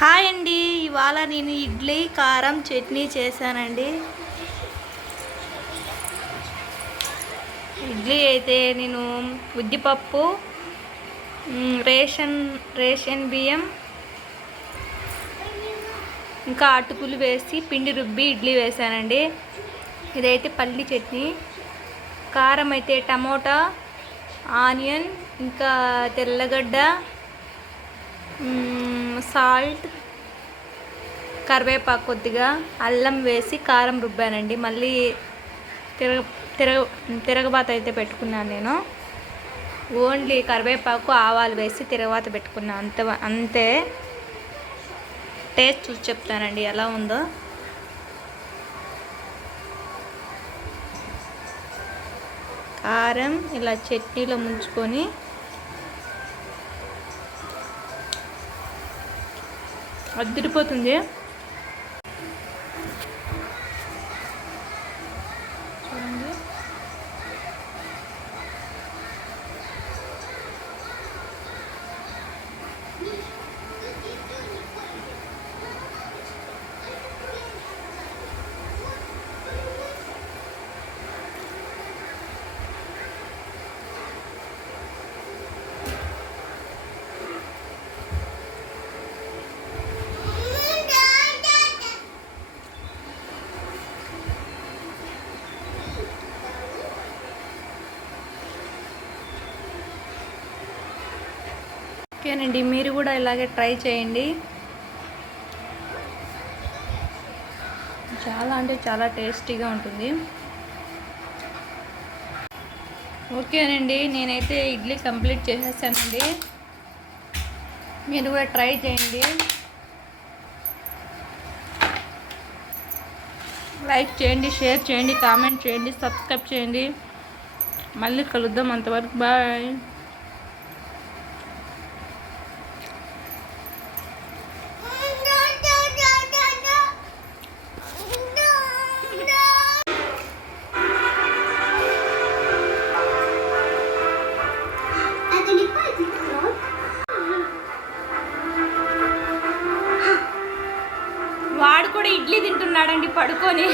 Hi అండి. ఇవాళ నేను ఇడ్లీ కారం చట్నీ చేశానండి. ఇడ్లీ అయితే నేను ఉద్దిపప్పు రేషన్ రేషన్ బియ్యం ఇంకా అటుకులు వేసి పిండి రుబ్బి ఇడ్లీ వేసానండి ఇదైతే పల్లి చట్నీ. కారం అయితే టమోటా ఆనియన్ ఇంకా తెల్లగడ్డ సాల్ట్ కరివేపాకు కొద్దిగా అల్లం వేసి కారం రుబ్బానండి. మళ్ళీ తిరగ తిరగ తిరగబాత అయితే పెట్టుకున్నాను నేను. ఓన్లీ కరివేపాకు ఆవాలు వేసి తిరగబాత పెట్టుకున్నాను అంత అంతే టేస్ట్ చూసి చెప్తానండి ఎలా ఉందో. కారం ఇలా చట్నీలో ముంచుకొని అద్దరిపోతుంది చూడండి ఓకేనండి మీరు కూడా ఇలాగే ట్రై చేయండి. చాలా అంటే చాలా టేస్టీగా ఉంటుంది. ఓకేనండి నేనైతే ఇడ్లీ కంప్లీట్ చేసేసానండి. మీరు కూడా ట్రై చేయండి. లైక్ చేయండి షేర్ చేయండి కామెంట్ చేయండి సబ్స్క్రైబ్ చేయండి. మళ్ళీ కలుద్దాం అంతవరకు బాయ్. వాడు కూడా ఇడ్లీ తింటున్నాడండి పడుకొని.